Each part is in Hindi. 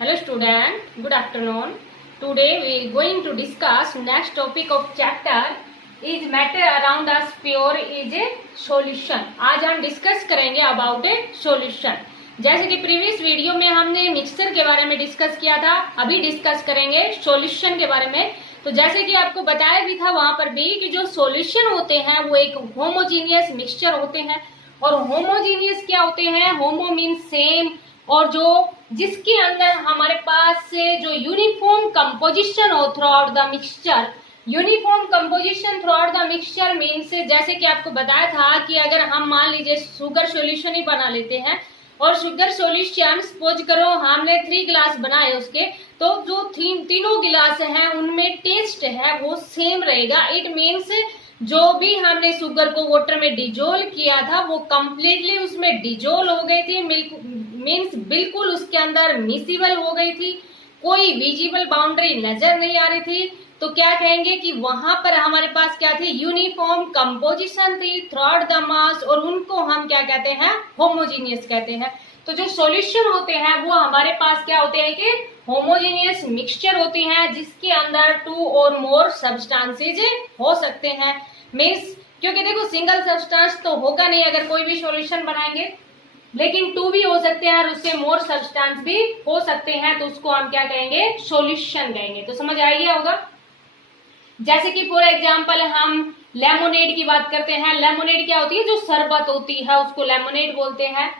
Hello student, good afternoon. Today we are going to discuss next topic of chapter is matter around us pure is a solution. आज हम डिस्कस करेंगे अबाउट ए सॉल्यूशन। जैसे कि प्रीवियस वीडियो में हमने मिक्सचर के बारे में डिस्कस किया था, अभी डिस्कस करेंगे सॉल्यूशन के बारे में। तो जैसे कि आपको बताया भी था वहां पर भी कि जो सॉल्यूशन होते हैं वो एक होमोजीनियस मिक्सचर होते हैं। और होमोजीनियस क्या होते हैं? होमो मीन्स सेम, और जो जिसके अंदर हमारे पास से जो यूनिफॉर्म कंपोजिशन हो through out the mixture. Uniform composition through out the mixture means जैसे कि आपको बताया था कि अगर हम मान लीजिए शुगर सॉल्यूशन ही बना लेते हैं और शुगर सॉल्यूशन सपोज करो हमने 3 गिलास बनाए उसके, तो जो तीनों गिलास हैं उनमें टेस्ट है वो सेम रहेगा। इट मीन्स जो भी हमने शुगर को वाटर में डिजोल्व किया था वो कंप्लीटली उसमें डिजोल्व हो गई थी, मीन्स बिल्कुल उसके अंदर मिसिबल हो गई थी, कोई विजिबल बाउंड्री नजर नहीं आ रही थी। तो क्या कहेंगे कि वहां पर हमारे पास क्या थी? यूनिफॉर्म कंपोजिशन थी थ्रू आउट द मास, और उनको हम क्या कहते हैं? होमोजीनियस कहते हैं। तो जो सॉल्यूशन होते हैं वो हमारे पास क्या होते हैं कि होमोजीनियस मिक्सचर होती हैं जिसके अंदर 2 और मोर सब्सटेंसेज हो सकते हैं। मीन्स क्योंकि देखो सिंगल सब्सटेंस तो होगा नहीं अगर कोई भी सॉल्यूशन बनाएंगे, लेकिन 2 भी हो सकते हैं और उससे मोर सब्सटेंस भी हो सकते हैं, तो उसको हम क्या कहेंगे? सॉल्यूशन कहेंगे। तो समझ आ गया होगा। जैसे कि फॉर एग्जांपल हम लेमोनेड की बात करते हैं। लेमोनेड क्या होती है? जो शरबत होती है उसको लेमोनेड बोलते हैं।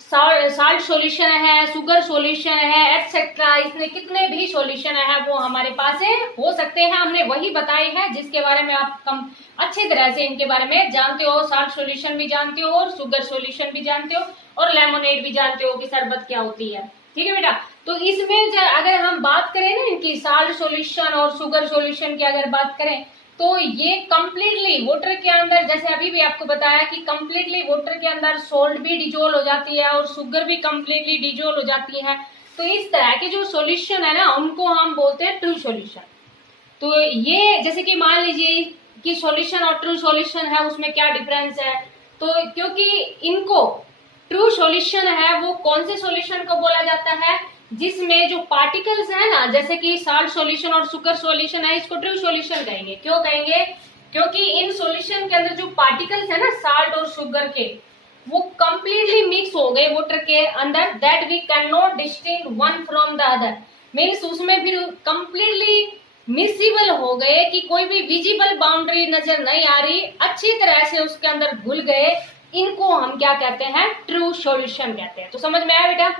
साल्ट सॉल्यूशन है, शुगर सॉल्यूशन है, एटसेट्रा, इसमें कितने भी सॉल्यूशन है वो हमारे पास हो सकते हैं। हमने वही बताए हैं जिसके बारे में आप कम अच्छी तरह से इनके बारे में जानते हो। साल्ट सॉल्यूशन भी जानते हो और शुगर सॉल्यूशन भी जानते हो और लेमोनेड भी जानते हो कि शरबत क्या होती है। ठीक है बेटा। तो इसमें अगर हम बात करें ना इनकी साल्ट सॉल्यूशन और शुगर सॉल्यूशन की अगर बात करें तो ये कंप्लीटली वाटर के अंदर, जैसे अभी भी आपको बताया कि कंप्लीटली वाटर के अंदर सोल्ट भी डिजोल्व हो जाती है और शुगर भी कंप्लीटली डिजोल्व हो जाती है। तो इस तरह के जो सॉल्यूशन है ना उनको हम बोलते हैं ट्रू सॉल्यूशन। तो ये जैसे कि मान लीजिए कि सॉल्यूशन और ट्रू सॉल्यूशन है उसमें क्या डिफरेंस है। तो क्योंकि इनको ट्रू सॉल्यूशन है वो कौन से सॉल्यूशन को बोला जाता है? जिसमें जो पार्टिकल्स है ना, जैसे कि साल्ट सॉल्यूशन और शुगर सॉल्यूशन है, इसको ट्रू सॉल्यूशन कहेंगे। क्यों कहेंगे? क्योंकि इन सॉल्यूशन के अंदर जो पार्टिकल्स है ना साल्ट और शुगर के, वो कंप्लीटली मिक्स हो गए वाटर के अंदर, that we can not distinguish one from the other. Means उसमें फिर कंप्लीटली मिसिबल हो गए कि कोई भी विजिबल बाउंड्री नजर नहीं आ रही, अच्छी तरह से उसके अंदर घुल गए। इनको हम क्या कहते हैं? ट्रू सॉल्यूशन कहते हैं। तो समझ में आया बेटा?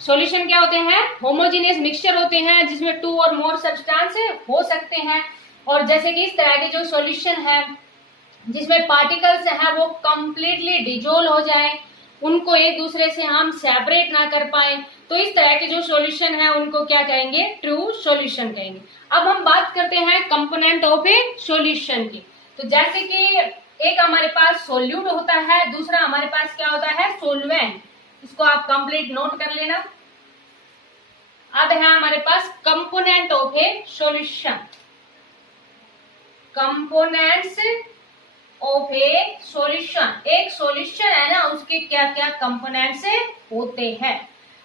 सॉल्यूशन क्या होते हैं? होमोजेनियस मिक्सचर होते हैं जिसमें 2 और मोर सब्सटेंस हो सकते हैं। और जैसे कि इस तरह के जो सॉल्यूशन है जिसमें पार्टिकल्स है वो कंप्लीटली डिजोल्व हो जाए, उनको एक दूसरे से हम सेपरेट ना कर पाए, तो इस तरह के जो सॉल्यूशन है उनको क्या कहेंगे? ट्रू सॉल्यूशन कहेंगे। अब हम बात करते हैं कंपोनेंट ऑफ ए सॉल्यूशन की। तो जैसे कि एक हमारे पास सोल्यूट होता है, दूसरा हमारे पास क्या होता है? सोलवेंट। इसको आप कंप्लीट नोट कर लेना। अब है हमारे पास component of a solution. Components of a solution, एक सॉल्यूशन है ना उसके क्या क्या कंपोनेंट्स होते हैं।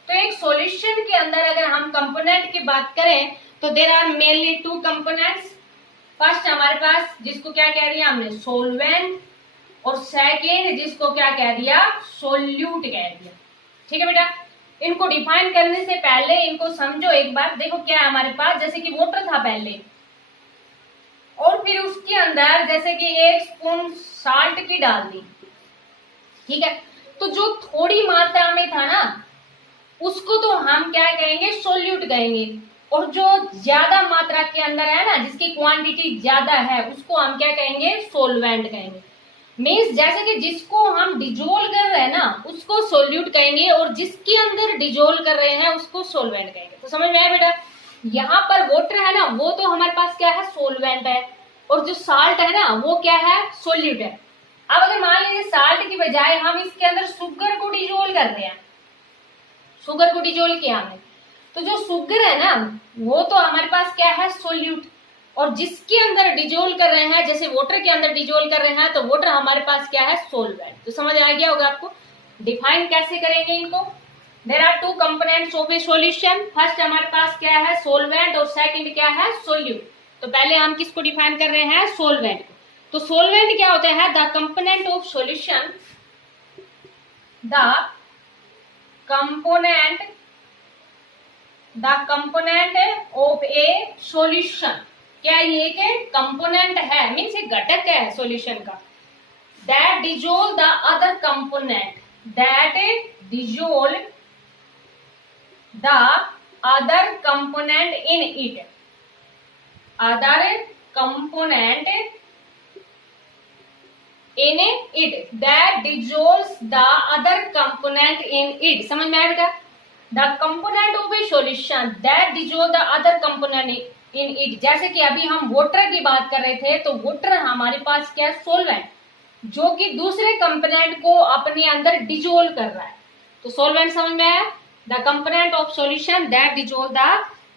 तो एक सॉल्यूशन के अंदर अगर हम कंपोनेंट की बात करें तो there are mainly 2 components. First हमारे पास जिसको क्या कह दिया हमने? सोलवेंट, और सेकेंड जिसको क्या कह दिया? सोल्यूट कह दिया। ठीक है बेटा। इनको डिफाइन करने से पहले इनको समझो एक बार। देखो क्या है हमारे पास, जैसे कि वाटर था पहले और फिर उसके अंदर जैसे कि 1 स्पून साल्ट की डाल दी। ठीक है। तो जो थोड़ी मात्रा में था ना उसको तो हम क्या कहेंगे? सोल्यूट कहेंगे, और जो ज्यादा मात्रा के अंदर है ना जिसकी क्वांटिटी ज्यादा है उसको हम क्या कहेंगे? सोलवेंट कहेंगे। मीन्स जैसे कि जिसको हम डिजोल्व कर रहे हैं ना उसको सोल्यूट कहेंगे, और जिसके अंदर डिजोल्व कर रहे हैं उसको सोलवेंट कहेंगे। तो समझ में आया बेटा? यहाँ पर वाटर है ना वो तो हमारे पास क्या है? सोलवेंट है, और जो साल्ट है ना वो क्या है? सोल्यूट है। अब अगर मान लीजिए साल्ट की बजाय हम इसके अंदर शुगर को डिजोल्व कर रहे हैं, शुगर को डिजोल्व किया हमने, तो जो शुगर है ना वो तो हमारे पास क्या है? सोल्यूट। और जिसके अंदर डिजोल्व कर रहे हैं, जैसे वाटर के अंदर डिजोल्व कर रहे हैं, तो वाटर हमारे पास क्या है? सोलवेंट। तो समझ आ गया होगा आपको। डिफाइन कैसे करेंगे इनको? There are two components of a solution. First हमारे पास क्या है, सोलवेंट, और सेकंड क्या है, सोल्यूट। तो पहले हम किसको डिफाइन कर रहे हैं, सोलवेंट को। तो सोलवेंट क्या होता है, the component of solution, the component of a solution. क्या ये एक कंपोनेंट है, मीन्स एक घटक है सॉल्यूशन का, that dissolve the other component, that dissolve the other component in it, other component in it, that dissolves the other component in it। समझ में आया बेटा, the component of a solution that dissolve the other component in it। जैसे कि अभी हम वाटर की बात कर रहे थे, तो वाटर हमारे पास क्या है, सोलवेंट, जो कि दूसरे कंपोनेंट को अपने अंदर डिजोल्व कर रहा है। तो सोलवेंट समझ में आया, the component of solution that dissolve the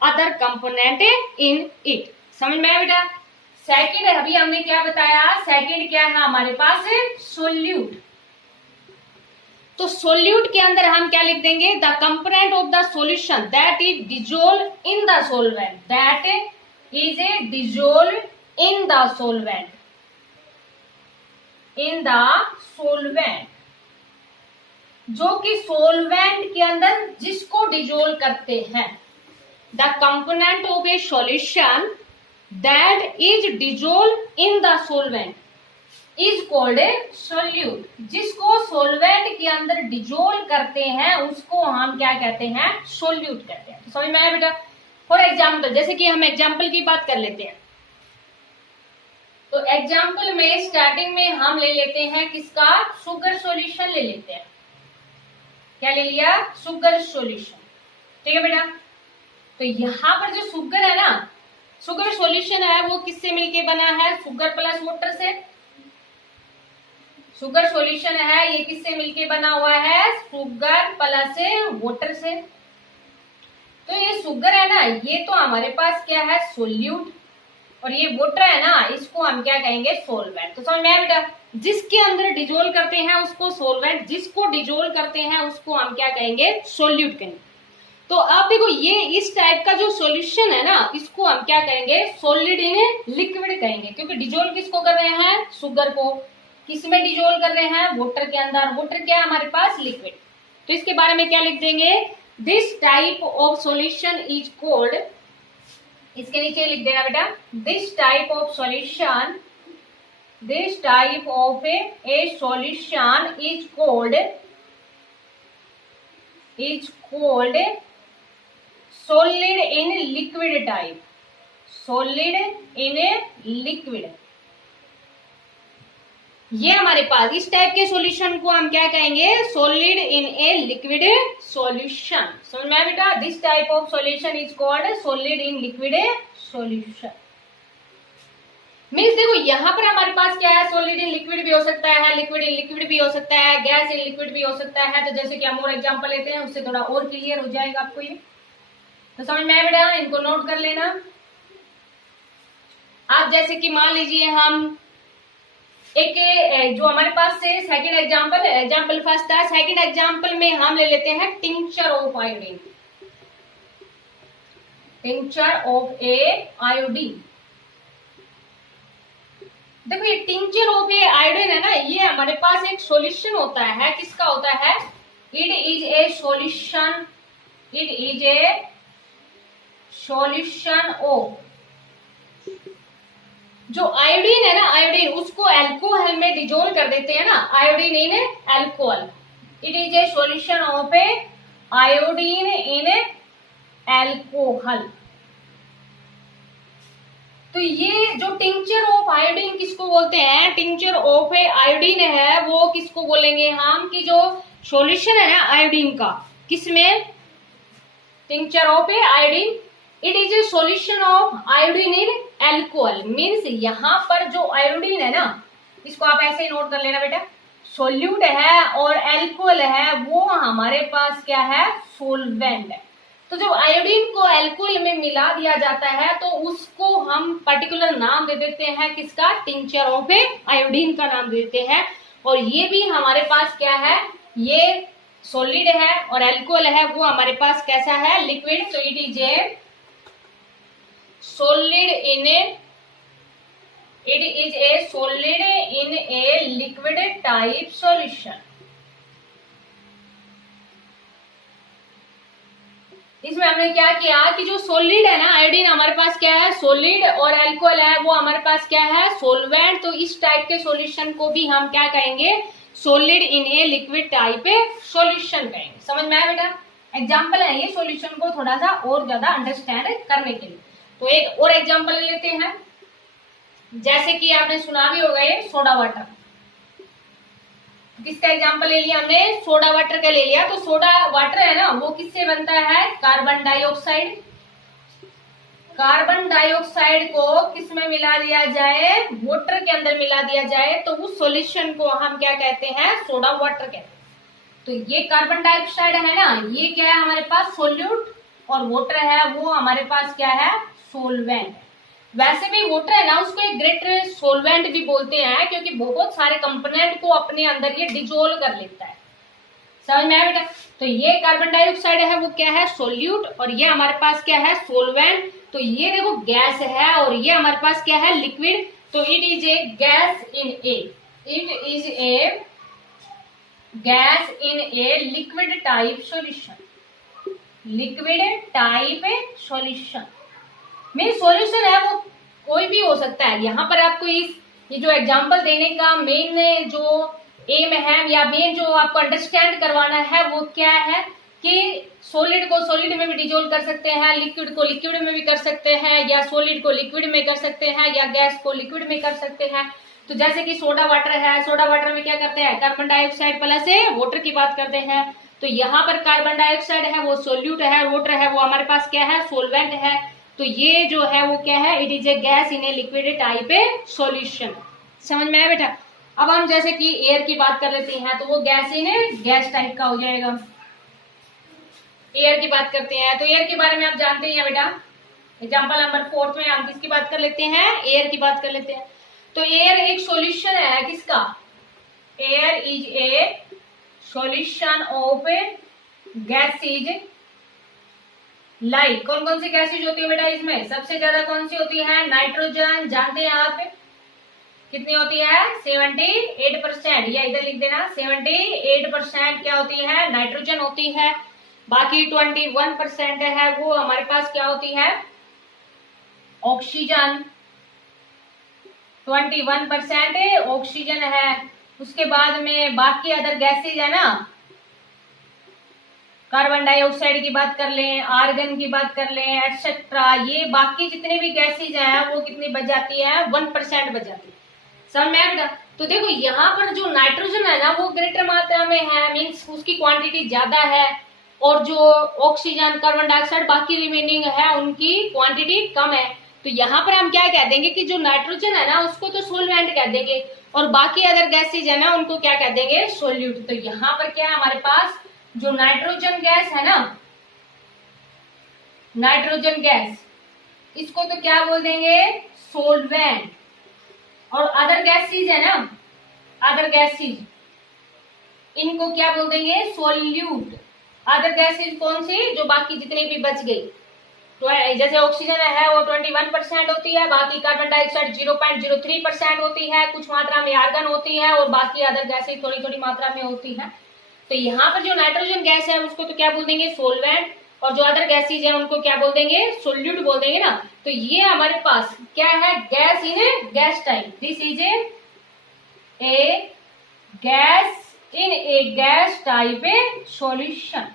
other component in it. समझ में आया बेटा। सेकंड, अभी हमने क्या बताया, सेकंड क्या है हमारे पास, सोल्यूट। तो सोल्यूट के अंदर हम क्या लिख देंगे, the component of the solution that is dissolve in the solvent, that is a dissolve in the solvent, in the solvent, जो कि सोलवेंट के अंदर जिसको डिजोल्व करते हैं। The component of a solution that is dissolve in the solvent is called a solute. जिसको सोलवेंट के अंदर डिजोल्व करते हैं उसको हम क्या कहते हैं, सोल्यूट कहते हैं। तो समझ में आया बेटा। फॉर एग्जाम्पल, जैसे कि हम एग्जाम्पल की बात कर लेते हैं, तो एग्जाम्पल में स्टार्टिंग में हम ले लेते हैं किसका, शुगर सॉल्यूशन ले लेते हैं। क्या ले लिया, शुगर सॉल्यूशन। ठीक है बेटा। तो यहाँ पर जो शुगर है ना, शुगर सॉल्यूशन है वो किससे मिलके बना है, शुगर प्लस वाटर से। शुगर सॉल्यूशन है ये किससे मिलके बना हुआ है, शुगर प्लस वाटर से। तो ये शुगर है ना, ये तो हमारे पास क्या है, सोल्यूट, और ये वाटर है ना, इसको हम क्या कहेंगे, सोलवेंट। तो समझ में आया बेटा। जिसके अंदर डिजोल्व करते हैं उसको सोलवेंट, जिसको डिजोल्व करते हैं उसको हम क्या कहेंगे, सोल्यूट कहेंगे। तो आप देखो, ये इस टाइप का जो सॉल्यूशन है ना, इसको हम क्या कहेंगे, सॉलिड इन लिक्विड कहेंगे, क्योंकि डिजोल्व किसको कर रहे हैं, शुगर को। किसमें डिजोल्व कर रहे हैं, वाटर के अंदर। वाटर क्या है हमारे पास, लिक्विड। तो इसके बारे में क्या लिख देंगे, this type of solution is called, इसके नीचे लिख देना बेटा, this type of solution, this type of a solution is called solid in liquid type, solid in a liquid। ये हमारे पास इस टाइप के सॉल्यूशन को हम क्या कहेंगे, solid in a liquid solution. समझ में आया बेटा। This type of solution is called solid in liquid solution. Means देखो यहाँ पर हमारे पास क्या है, सॉलिड इन लिक्विड भी हो सकता है, लिक्विड इन लिक्विड भी हो सकता है, गैस इन लिक्विड भी हो सकता है। तो जैसे कि हम और एग्जांपल लेते हैं, उससे थोड़ा और क्लियर हो जाएगा आपको ये। तो समझ में आया बेटा, इनको नोट कर लेना आप। जैसे कि मान लीजिए हम एक जो हमारे पास से सेकंड एग्जांपल फर्स्ट था, सेकंड एग्जांपल में हम ले लेते हैं tincture of iodine, tincture of A iodine. देखो ये टिंचर ऑफ ए आयोडीन है ना, ये हमारे पास एक सॉल्यूशन होता है। किसका होता है, it is a solution, it is a solution of, जो आयोडीन है ना, आयोडीन उसको अल्कोहल में डिजोल्व कर देते हैं ना, iodine in alcohol. It is a solution of A iodine in alcohol. तो ये जो टिंचर ऑफ आयोडीन किसको बोलते हैं, टिंचर ऑफ ए आयोडीन है वो किसको बोलेंगे हम, कि जो सॉल्यूशन है ना आयोडीन का, किसमें, tincture of A iodine, it is a solution of iodine in alcohol. Means यहाँ पर जो आयोडीन है ना, इसको आप ऐसे ही नोट कर लेना बेटा, सोल्यूट है और अल्कोहल है, वो हमारे पास क्या है, सोलवेंट है। तो जब आयोडीन को अल्कोहल में मिला दिया जाता है तो उसको हम पर्टिकुलर नाम दे देते हैं, किसका, टिंचर ऑफ ए आयोडीन का नाम देते हैं। और ये भी हमारे पास क्या है, ये सॉलिड है और एल्कोहल है वो हमारे पास कैसा है, लिक्विड। तो it is a solid in a liquid type solution. इसमें हमने क्या किया कि जो सॉलिड है ना, आयोडीन हमारे पास क्या है, सॉलिड, और अल्कोहल है वो हमारे पास क्या है, सॉल्वेंट। तो इस टाइप के सॉल्यूशन को भी हम क्या कहेंगे, solid in a liquid type solution कहेंगे। समझ में आया बेटा? एग्जांपल है ये सॉल्यूशन को थोड़ा सा और ज्यादा अंडरस्टैंड करने के लिए। तो एक और एग्जांपल लेते हैं, जैसे कि आपने सुना भी होगा ये सोडा वाटर। किसका एग्जांपल ले लिया हमने, सोडा वाटर का ले लिया। तो सोडा वाटर है ना वो किससे बनता है, कार्बन डाइऑक्साइड। कार्बन डाइऑक्साइड को किस में मिला दिया जाए, वाटर के अंदर मिला दिया जाए तो उस सॉल्यूशन को हम क्या कहते हैं, सोडा वाटर कहते हैं। तो ये कार्बन डाइऑक्साइड है ना, ये क्या है हमारे पास, सोल्यूट, और वाटर है वो हमारे पास क्या है, सोलवेंट। वैसे भी वाटर है ना उसको एक ग्रेट सोलवेंट भी बोलते हैं, क्योंकि बहुत सारे कंपोनेंट को अपने अंदर ये डिजोल्व कर लेता है। समझ में आया बेटा? तो ये कार्बन डाइऑक्साइड है वो क्या है, सोल्यूट, और ये हमारे पास क्या है, सोलवेंट। तो ये देखो गैस है और ये हमारे पास क्या है, लिक्विड। तो it is a gas in a liquid type solution. Liquid type solution main solution है वो कोई भी हो सकता है। यहाँ पर आपको ये जो एग्जांपल देने का मेन जो एम है या मेन जो आपको अंडरस्टैंड करवाना है वो क्या है कि सॉलिड को सॉलिड में भी डिजोल्व कर सकते हैं, लिक्विड को लिक्विड में भी कर सकते हैं, या सॉलिड को लिक्विड में कर सकते हैं, या गैस को लिक्विड में कर सकते हैं। तो जैसे कि सोडा वाटर है, सोडा वाटर में क्या करते हैं, कार्बन डाइऑक्साइड प्लस वाटर की बात करते हैं। तो यहाँ पर कार्बन डाइऑक्साइड है वो सोल्यूट है, वाटर है वो हमारे पास क्या है, सोलवेंट है। तो ये जो है वो क्या है, it is a gas in a liquid type A solution. समझ में आया बेटा? अब हम जैसे कि एयर की बात कर लेते हैं तो वो gas in A gas type का हो जाएगा। एयर की बात करते हैं तो एयर के बारे में आप जानते हैं बेटा, एग्जांपल नंबर 4 में हम किसकी बात कर लेते हैं, एयर की बात कर लेते हैं। तो एयर एक सॉल्यूशन है किसका, air is a solution of gases like. कौन कौन सी गैसेज होती है बेटा इसमें, सबसे ज्यादा कौन सी होती है, नाइट्रोजन। जानते हैं आप कितनी होती है, 78%। या इधर लिख देना 78% क्या होती है, नाइट्रोजन होती है। बाकी 21% है वो हमारे पास क्या होती है, ऑक्सीजन। 21% ऑक्सीजन है। उसके बाद में बाकी अदर गैसेज है ना, कार्बन डाइऑक्साइड की बात कर लें, आर्गन की बात कर लें, एक्सेट्रा, ये बाकी जितने भी गैसेज हैं वो कितनी बच जाती है, 1% बच जाती है। समझ में आया? तो देखो यहाँ पर जो नाइट्रोजन है ना वो ग्रेटर मात्रा में है, मीन्स उसकी क्वांटिटी ज्यादा है, और जो ऑक्सीजन कार्बन डाइऑक्साइड बाकी रिमेनिंग है उनकी क्वांटिटी कम है। तो यहाँ पर हम क्या कह देंगे कि जो नाइट्रोजन है ना उसको तो सोलवेंट कह देंगे, और बाकी अदर गैसेज है ना उनको क्या कह देंगे, सोल्यूट। तो यहाँ पर क्या है हमारे पास, जो नाइट्रोजन गैस है ना, नाइट्रोजन गैस, इसको तो क्या बोल देंगे, सोलवेंट। और अदर गैसेज है ना, अदर गैसेज, इनको क्या बोल देंगे, सोल्यूट। अदर गैसेज कौन सी, जो बाकी जितनी भी बच गई। तो जैसे ऑक्सीजन है वो 21% होती है, बाकी कार्बन डाइऑक्साइड 0.03% होती है, कुछ मात्रा में आर्गन होती है, और बाकी अदर गैसेज थोड़ी थोड़ी मात्रा में होती है। तो यहाँ पर जो नाइट्रोजन गैस है उसको तो क्या बोल देंगे, सोलवेंट, और जो अदर गैसेज है उनको क्या बोल देंगे, सोल्यूट बोल देंगे ना। तो ये हमारे पास क्या है, gas in A gas type. This is a gas in A gas type A solution.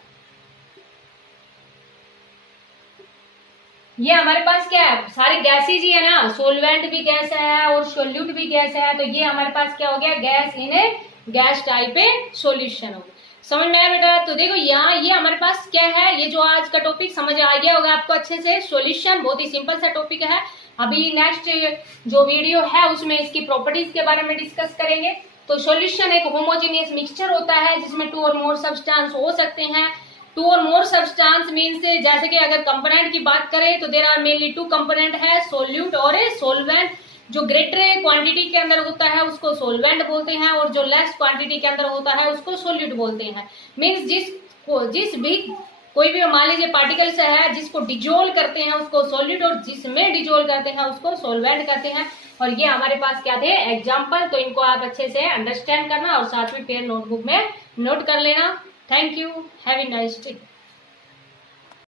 ये हमारे पास क्या है, सारे गैसेज ही है ना, सोलवेंट भी गैस है और सोल्यूट भी गैस है। तो ये हमारे पास क्या हो गया, gas in A gas type A solution हो गया। समझ में आया बेटा? तो देखो यहाँ ये हमारे पास क्या है, ये जो आज का टॉपिक समझ आ गया होगा आपको अच्छे से। सॉल्यूशन बहुत ही सिंपल सा टॉपिक है। अभी नेक्स्ट जो वीडियो है उसमें इसकी प्रॉपर्टीज के बारे में डिस्कस करेंगे। तो सॉल्यूशन एक होमोजेनियस मिक्सचर होता है जिसमें 2 और मोर सब्सटेंस हो सकते हैं। 2 और मोर सब्सटेंस मीन्स जैसे कि अगर कंपोनेंट की बात करें तो देयर आर मेनली 2 कंपोनेंट है, सोल्यूट और सोलवेंट। जो ग्रेटर क्वांटिटी के अंदर होता है उसको सोलवेंट बोलते हैं, और जो लेस क्वांटिटी के अंदर होता है उसको सोल्यूट बोलते हैं। मीन्स जिस भी कोई भी मान लीजिए पार्टिकल्स है जिसको डिजोल्व करते हैं उसको सोल्यूट, और जिसमें डिजोल्व करते हैं उसको सोलवेंट कहते हैं। और ये हमारे पास क्या थे एग्जाम्पल, तो इनको आप अच्छे से अंडरस्टैंड करना और साथ में फिर नोटबुक में नोट कर लेना। Thank you, have a nice day.